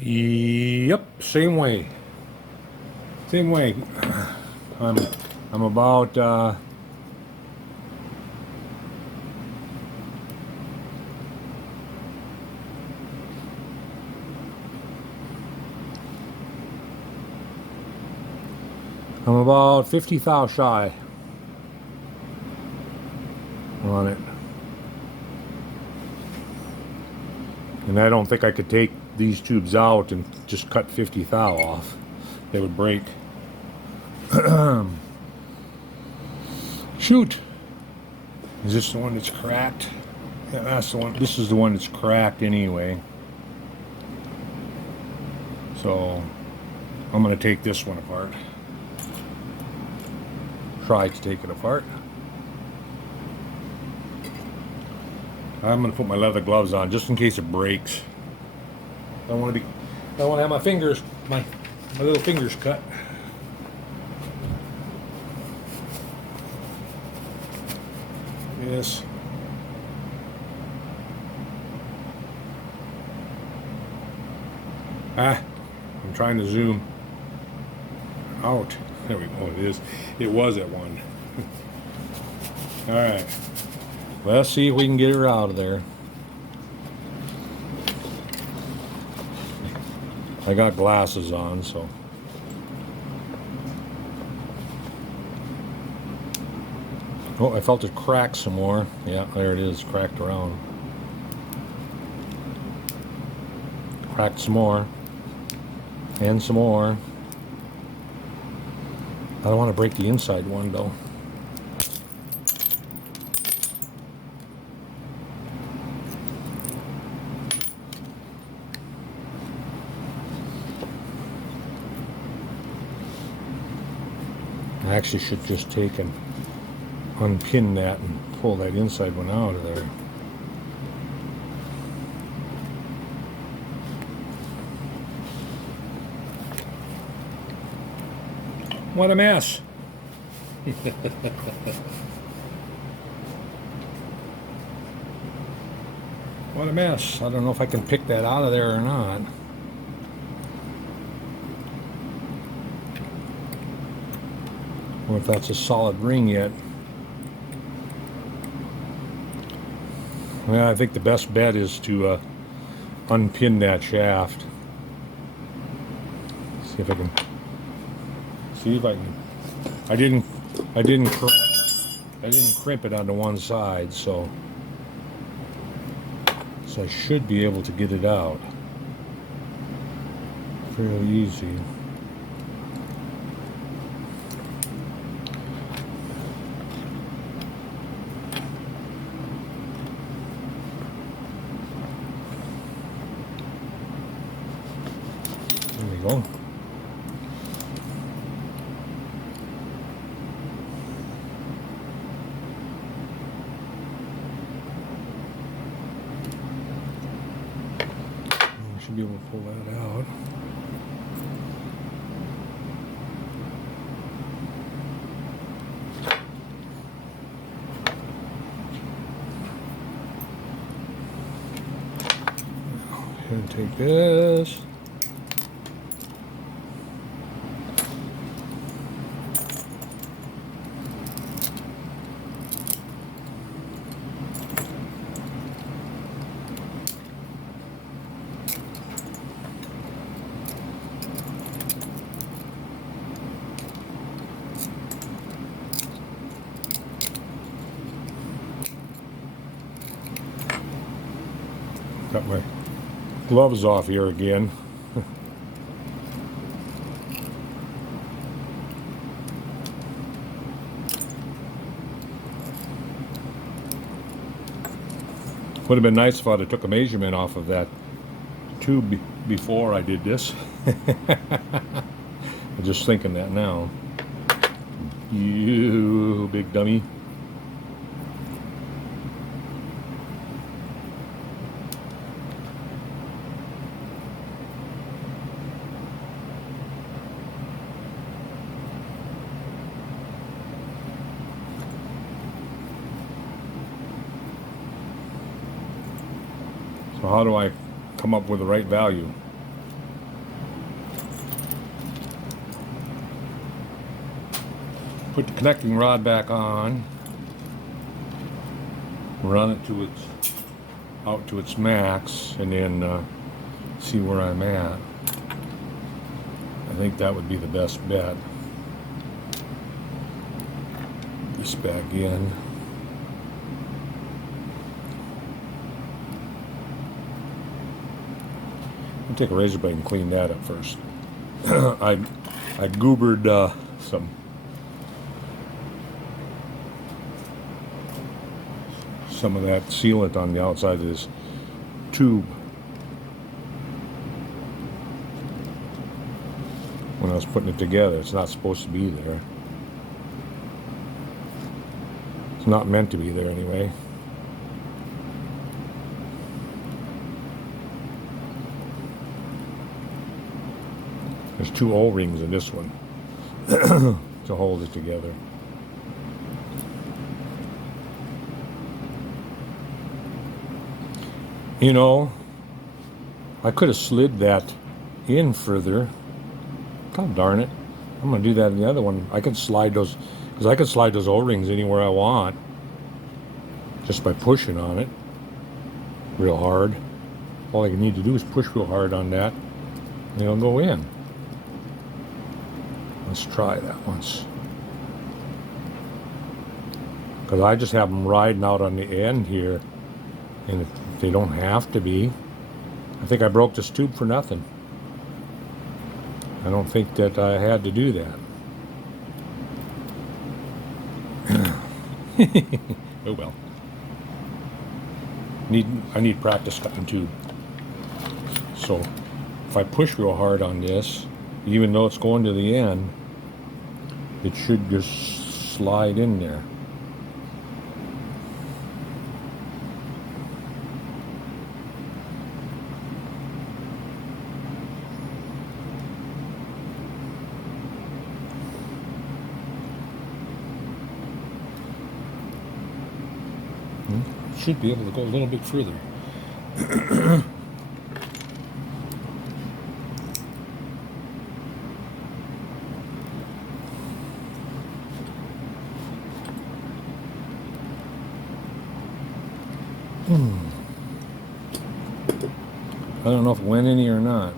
Yep, same way. Same way. I'm I'm about I'm about 50 thou shy on it. And I don't think I could take these tubes out and just cut 50 thou off. They would break. Shoot! Is this the one that's cracked? Yeah, that's the one. This is the one that's cracked anyway. So I'm going to take this one apart. Try to take it apart. I'm going to put my leather gloves on just in case it breaks. I don't want to have my fingers, my little fingers cut. Yes. I'm trying to zoom out. There we go. It is. It was at one. All right. Let's see if we can get her out of there. I got glasses on, so. Oh, I felt it crack some more. Yeah, there it is, cracked around. Cracked some more. And some more. I don't want to break the inside one, though. I actually should just take and unpin that and pull that inside one out of there. What a mess. What a mess. I don't know if I can pick that out of there or not. Or if that's a solid ring yet. Well, I think the best bet is to unpin that shaft. See if I can. See if I can. I didn't crimp it onto one side, so I should be able to get it out fairly easy. There we go. Should be able to pull that out. Here, take this. Got my gloves off here again. Would have been nice if I'd have took a measurement off of that tube before I did this. I'm just thinking that now. You big dummy. So how do I come up with the right value? Put the connecting rod back on. Run it to its out to its max, and then see where I'm at. I think that would be the best bet. This back in. I'll take a razor blade and clean that up first. I goobered some of that sealant on the outside of this tube when I was putting it together. It's not supposed to be there. It's not meant to be there anyway. There's 2 O-rings in this one to hold it together. You know, I could have slid that in further. God darn it. I'm going to do that in the other one. I could slide those, because I could slide those O-rings anywhere I want just by pushing on it real hard. All I need to do is push real hard on that and it'll go in. Let's try that once. Because I just have them riding out on the end here, and if they don't have to be. I think I broke this tube for nothing. I don't think that I had to do that. Oh well. I need practice cutting tube. So if I push real hard on this, even though it's going to the end, it should just slide in there. Should be able to go a little bit further. I don't know if it went any or not.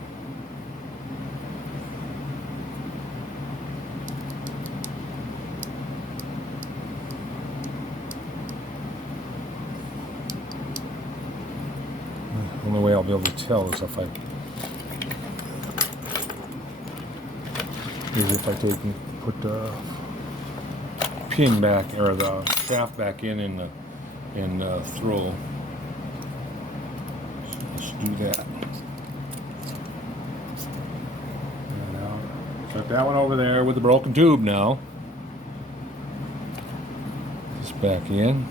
The only way I'll be able to tell is if I take and put the pin back or the shaft back in the throw. So let's do that. And now set that one over there with the broken tube now. This back in.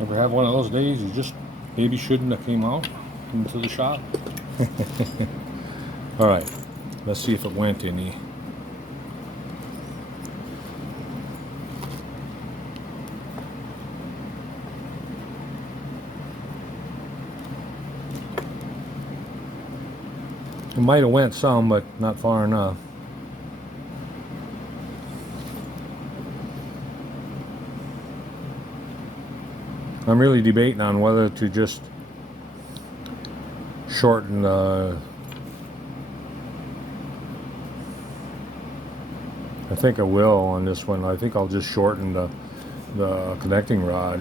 Ever have one of those days you just maybe shouldn't have came out into the shop? All right, let's see if it went any. It might have went some, but not far enough. I'm really debating on whether to just shorten I think I will on this one. I think I'll just shorten the connecting rod.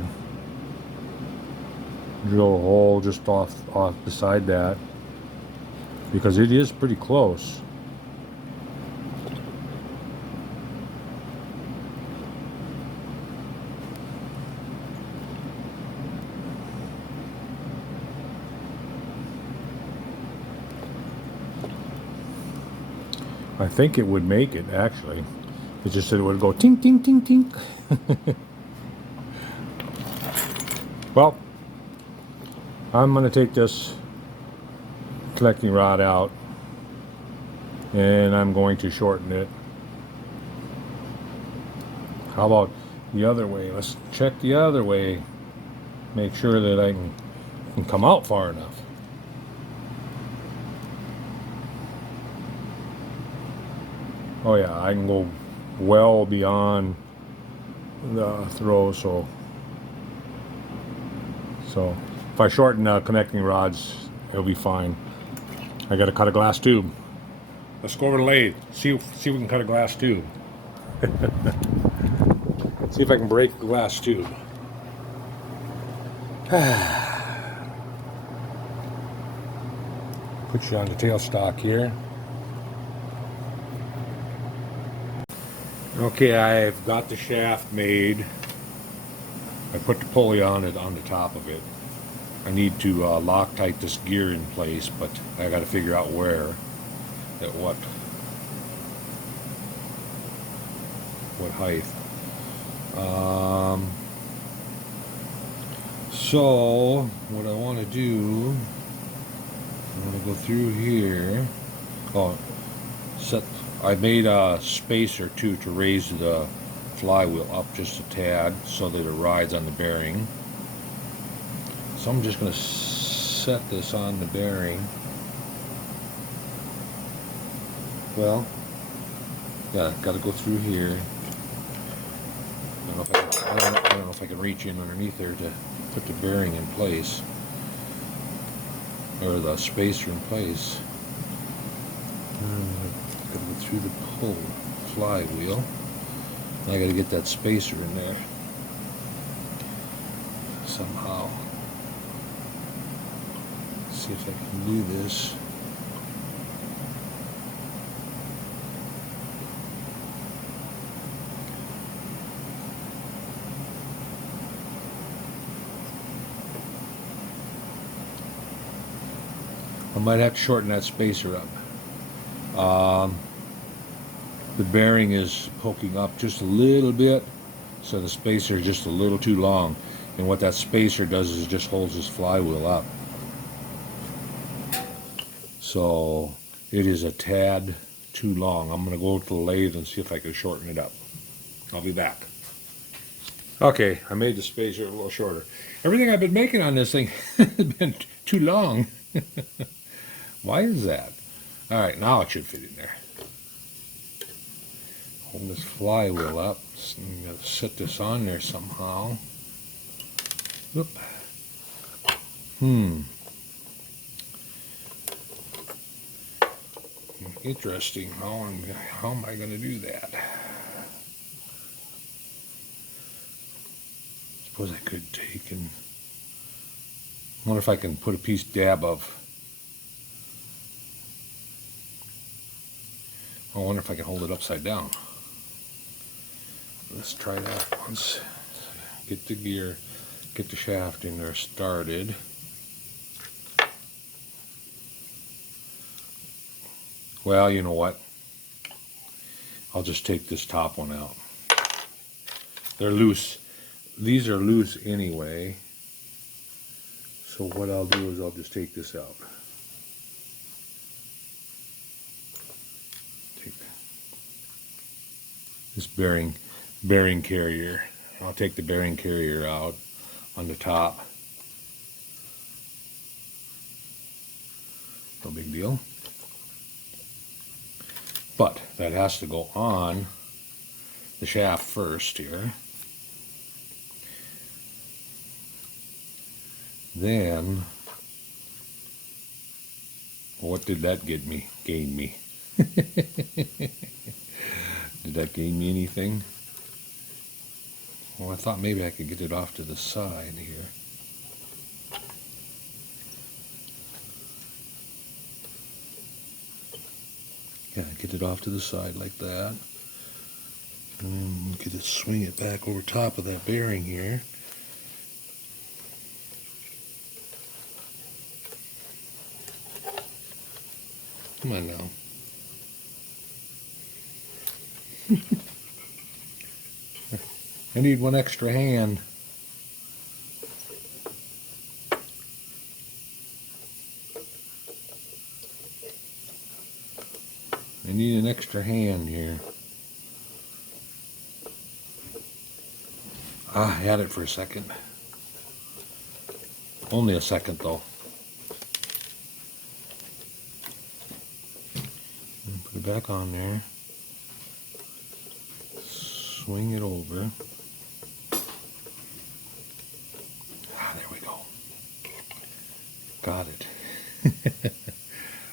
Drill a hole just off beside that, because it is pretty close. I think it would make it, actually. It just said it would go tink, tink, tink, tink. Well, I'm going to take this connecting rod out and I'm going to shorten it. How about the other way? Let's check the other way. Make sure that I can come out far enough. Oh yeah, I can go well beyond the throw, so if I shorten connecting rods, it'll be fine. I gotta cut a glass tube. Let's go over the lathe. See if we can cut a glass tube. See if I can break a glass tube. Put you on the tailstock here. Okay, I've got the shaft made. I put the pulley on it on the top of it. I need to Loctite this gear in place, but I got to figure out where, at what height. So what I want to do, I'm going to go through here. Oh, I made a spacer too to raise the flywheel up just a tad so that it rides on the bearing. So I'm just going to set this on the bearing. Well, yeah, got to go through here. I don't know if I can reach in underneath there to put the bearing in place, or the spacer in place. Got to go through the flywheel. I got to get that spacer in there somehow. See if I can do this. I might have to shorten that spacer up. The bearing is poking up just a little bit, so the spacer is just a little too long. And what that spacer does is it just holds this flywheel up. So it is a tad too long. I'm going to go to the lathe and see if I can shorten it up. I'll be back. Okay, I made the spacer a little shorter. Everything I've been making on this thing has been too long. Why is that? All right, now it should fit in there. Hold this flywheel up. I'm going to set this on there somehow. Oop. Interesting. How am I going to do that? Suppose I could take and wonder if I can put a piece dab of. I wonder if I can hold it upside down. Let's try that once. Get the gear, get the shaft in there started. Well, you know what? I'll just take this top one out. They're loose. These are loose anyway. So what I'll do is I'll just take this out. Take this bearing carrier. I'll take the bearing carrier out on the top. No big deal. But that has to go on the shaft first here. Then, what did that gain me? Did that gain me anything? Well, I thought maybe I could get it off to the side here. Yeah, get it off to the side like that. And get it, swing it back over top of that bearing here. Come on now. I need one extra hand. I need an extra hand here. I had it for a second. Only a second though. And put it back on there. Swing it over. Ah, there we go. Got it.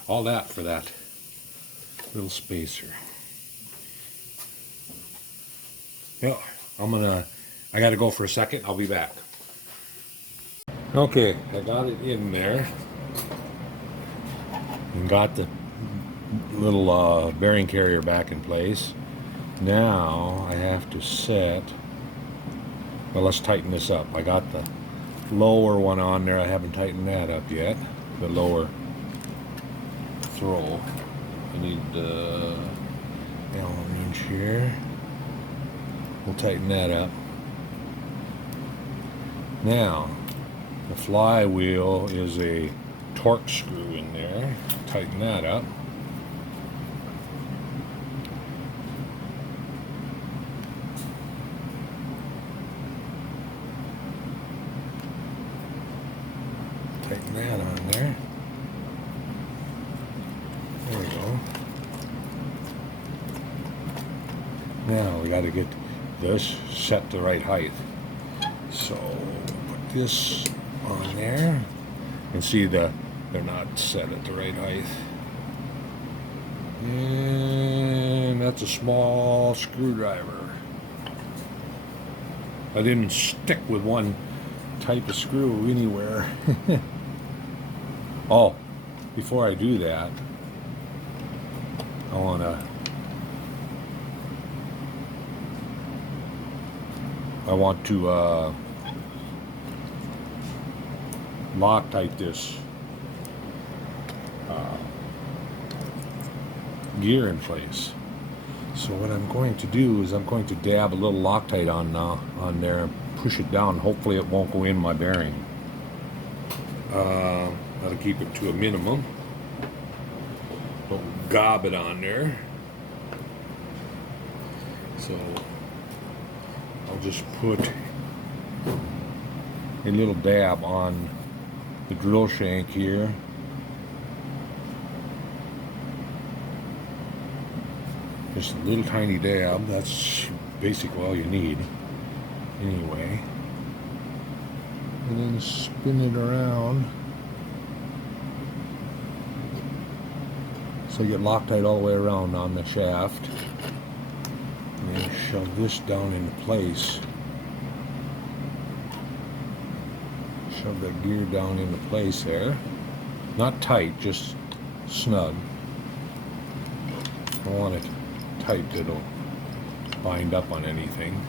All that for that little spacer. Yeah, I gotta go for a second. I'll be back. Okay, I got it in there and got the little bearing carrier back in place. Now I have to set, well, let's tighten this up. I got the lower one on there. I haven't tightened that up yet. The lower throw. I need the Allen wrench here. We'll tighten that up. Now, the flywheel is a torque screw in there. Tighten that up. Tighten that on there. There we go. Now we got to get this set the right height. So put this on there and see they're not set at the right height. And that's a small screwdriver. I didn't stick with one type of screw anywhere. Oh, before I do that, I want to Loctite this gear in place. So what I'm going to do is I'm going to dab a little Loctite on there and push it down. Hopefully it won't go in my bearing. That'll keep it to a minimum. Don't gob it on there. So I'll just put a little dab on the drill shank here. Just a little tiny dab. That's basically all you need anyway. And then spin it around so you get Loctite all the way around on the shaft. And then shove this down into place. Shove that gear down into place there. Not tight, just snug. I want it tight, it'll bind up on anything.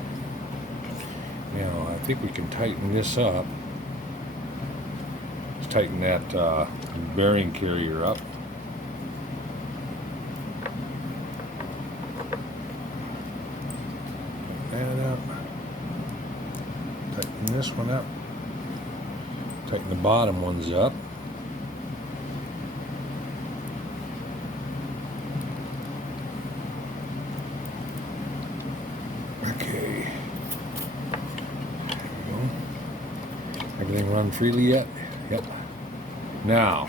Now I think we can tighten this up. Let's tighten that bearing carrier up. That up. Tighten this one up. Tighten the bottom ones up. Okay. There we go. Everything run freely yet? Yep. Now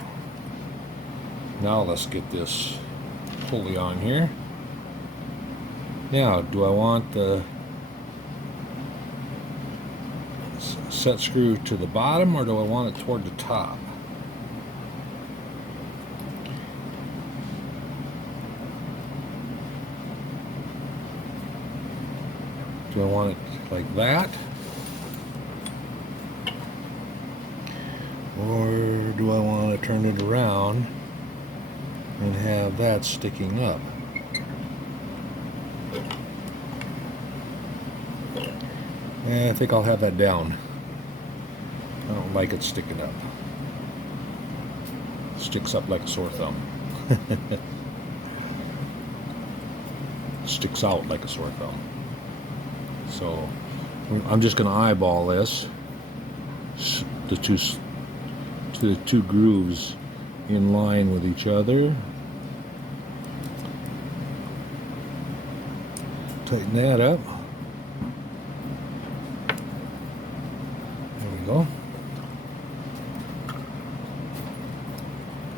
let's get this pulley on here. Now, do I want the set screw to the bottom or do I want it toward the top? Do I want it like that? Or do I want to turn it around and have that sticking up? I think I'll have that down. I don't like it sticking up. Sticks up like a sore thumb. Sticks out like a sore thumb. So I'm just going to eyeball this. The two grooves in line with each other. Tighten that up. There we go.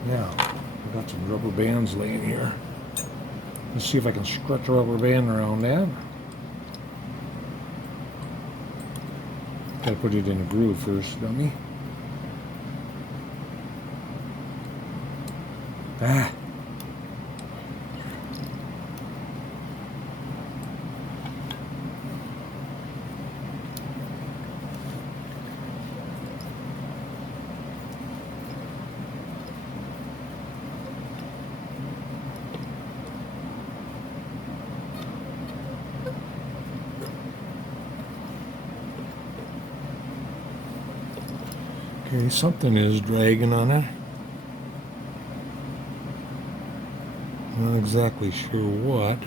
Now, I've got some rubber bands laying here. Let's see if I can stretch a rubber band around that. Gotta put it in a groove first, dummy. Ah. Okay, something is dragging on it. Not exactly sure what.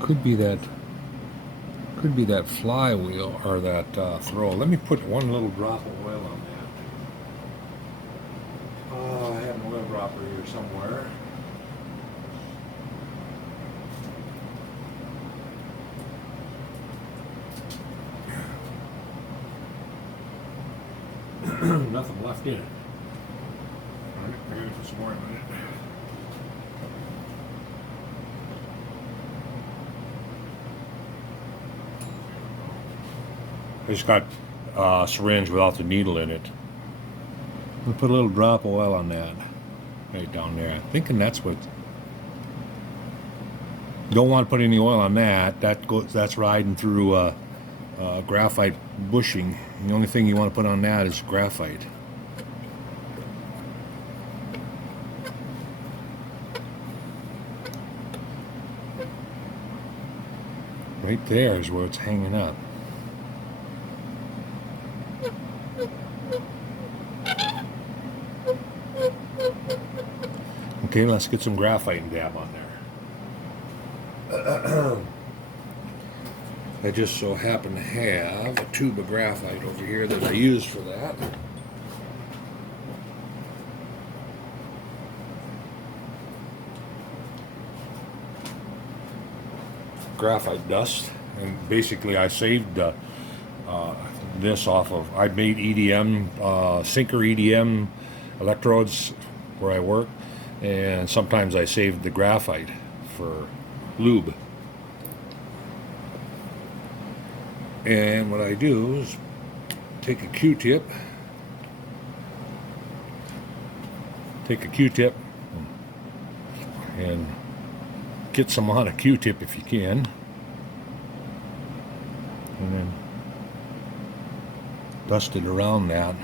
Could be that flywheel or that throw. Let me put one little drop of oil on that. I have an oil dropper here somewhere. Nothing left in it. All right, I gotta put some more in it. I just got a syringe without the needle in it. We'll put a little drop of oil on that, right down there. I'm thinking that's what. Don't want to put any oil on that. That's riding through graphite bushing. The only thing you want to put on that is graphite. Right there is where it's hanging up. Okay, let's get some graphite and dab on there. I just so happen to have a tube of graphite over here that I use for that. Graphite dust, and basically I saved this off of, I made EDM, sinker EDM electrodes where I work, and sometimes I saved the graphite for lube. And what I do is take a Q-tip, and get some on a Q-tip if you can, and then dust it around that.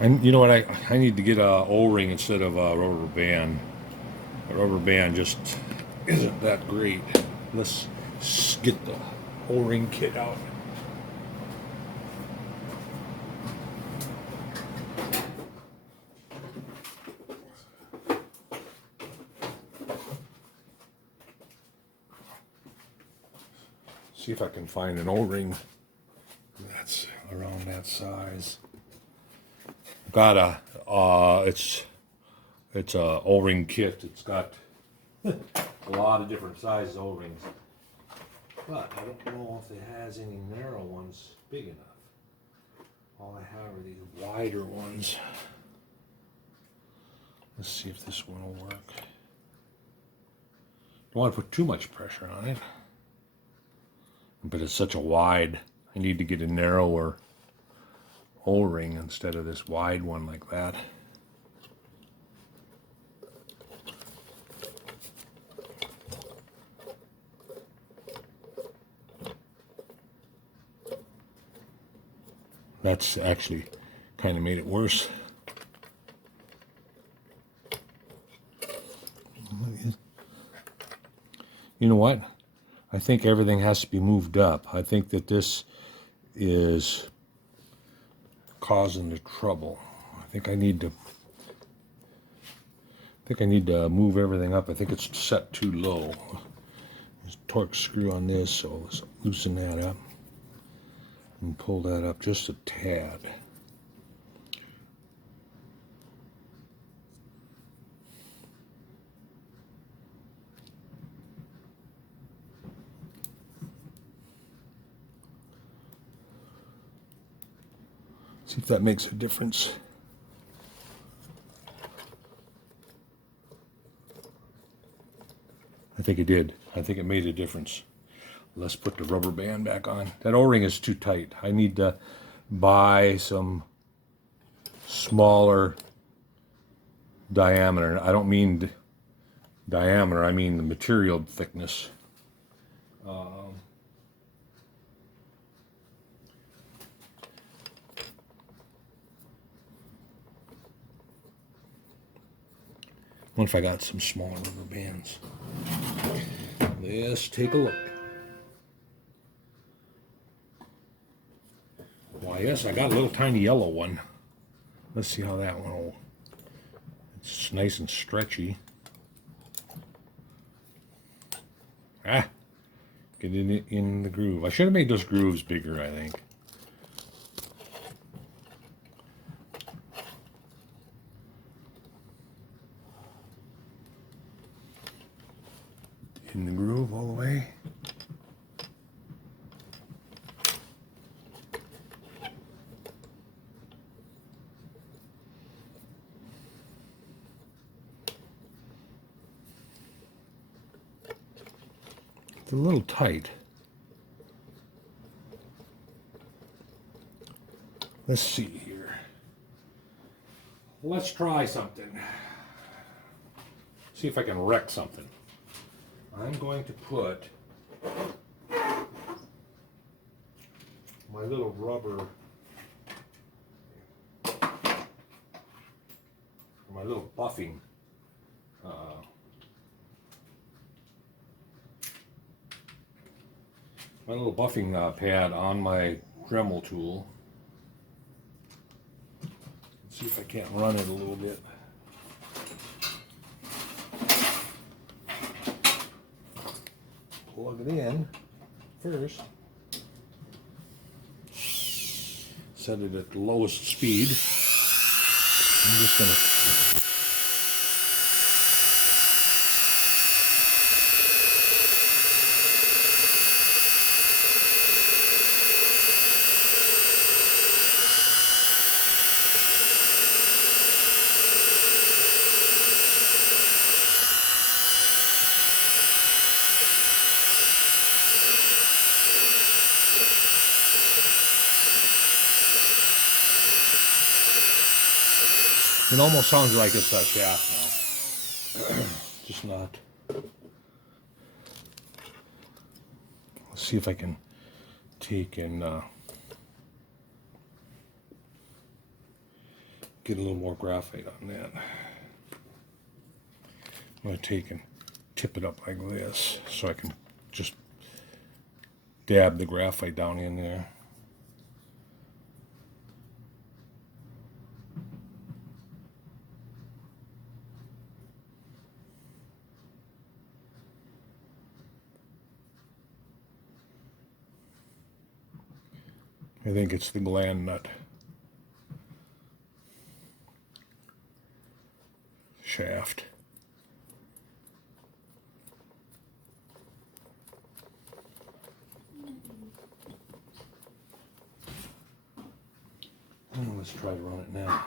And you know what, I need to get a O-ring instead of a rubber band. A rubber band just isn't that great. Let's get the O-ring kit out. See if I can find an O-ring that's around that size. Got a it's a O-ring kit. It's got a lot of different sizes O-rings, but I don't know if it has any narrow ones big enough. All I have are these wider ones. Let's see if this one will work. Don't want to put too much pressure on it, but it's such a wide. I need to get a narrower O-ring instead of this wide one like that. That's actually kind of made it worse. You know what? I think everything has to be moved up. I think that this is causing the trouble. I think I need to move everything up. I think it's set too low. There's a torque screw on this, so let's loosen that up and pull that up just a tad. See if that makes a difference. I think it did. I think it made a difference. Let's put the rubber band back on. That O-ring is too tight. I need to buy some smaller diameter. I don't mean diameter, I mean the material thickness. What if I got some smaller rubber bands? Let's take a look. Why, yes, I got a little tiny yellow one. Let's see how that one will. It's nice and stretchy. Ah, get in the groove. I should have made those grooves bigger, I think. In the groove all the way. It's a little tight. Let's see here. Let's try something. See if I can wreck something. I'm going to put my little rubber, my little buffing pad on my Dremel tool. Let's see if I can't run it a little bit. Plug it in first. Set it at the lowest speed. I'm just going to It almost sounds like it's a shaft now. Just not. Let's see if I can take and get a little more graphite on that. I'm going to take and tip it up like this so I can just dab the graphite down in there. I think it's the gland nut shaft. Let's try to run it now.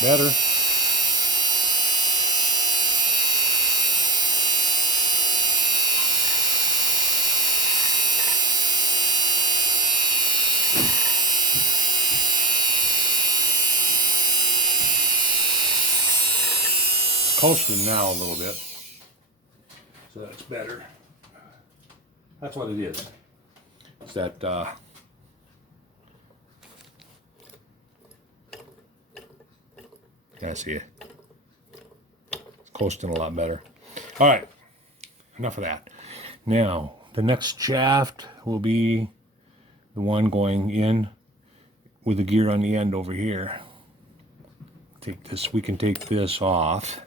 Better. coasting now a little bit, so that's better. That's what it is. It's that I see it. It's coasting a lot better. All right, enough of that. Now the next shaft will be the one going in with the gear on the end over here. Take this. We can take this off.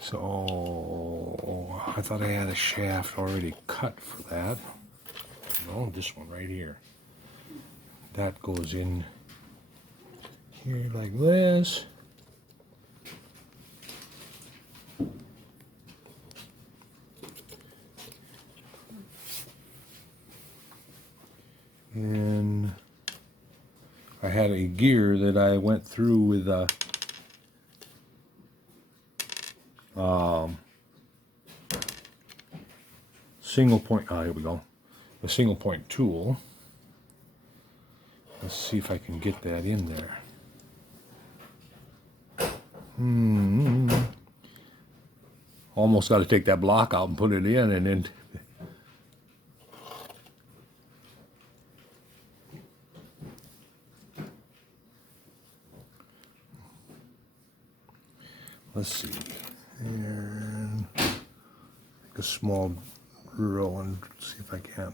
So I thought I had a shaft already cut for that. No, this one right here. That goes in here like this. And I had a gear that I went through with a single point, here we go, a single point tool. Let's see if I can get that in there. Almost got to take that block out and put it in, and then let's see, and take a small drill and see if I can.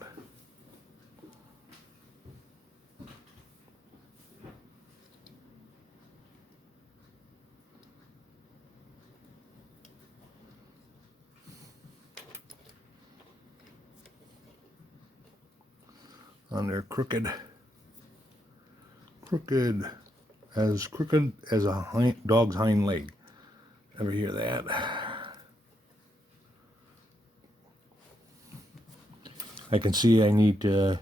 On there, crooked as a dog's hind leg. Ever hear that? I can see I need to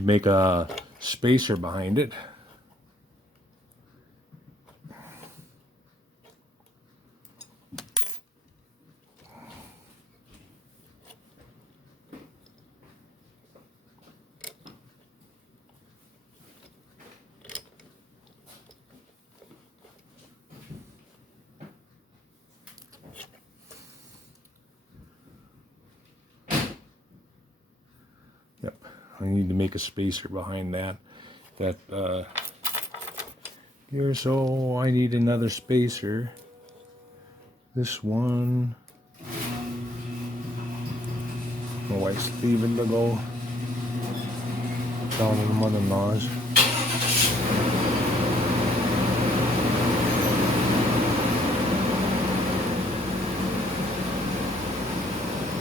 make a spacer behind it. Yep, I need to make a spacer behind that here, so I need another spacer. This one, my wife's leaving to go down to the mother-in-law's.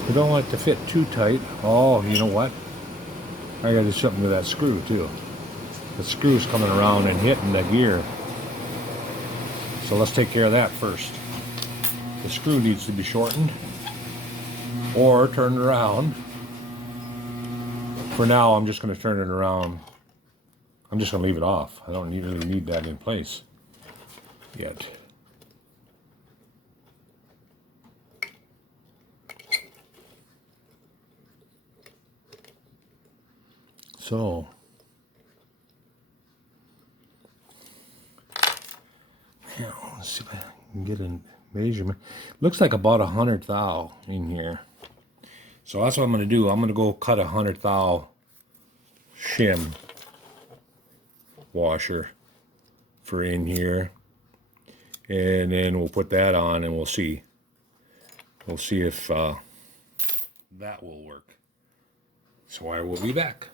I don't want it to fit too tight. Oh, you know what? I gotta do something with that screw too. The screw's coming around and hitting the gear. So let's take care of that first. The screw needs to be shortened or turned around. For now, I'm just gonna turn it around. I'm just gonna leave it off. I don't really need that in place yet. So, yeah, let's see if I can get a measurement. Looks like about 100 thou in here. So that's what I'm going to do. I'm going to go cut 100 thou shim washer for in here. And then we'll put that on and we'll see. We'll see if that will work. So I will be back.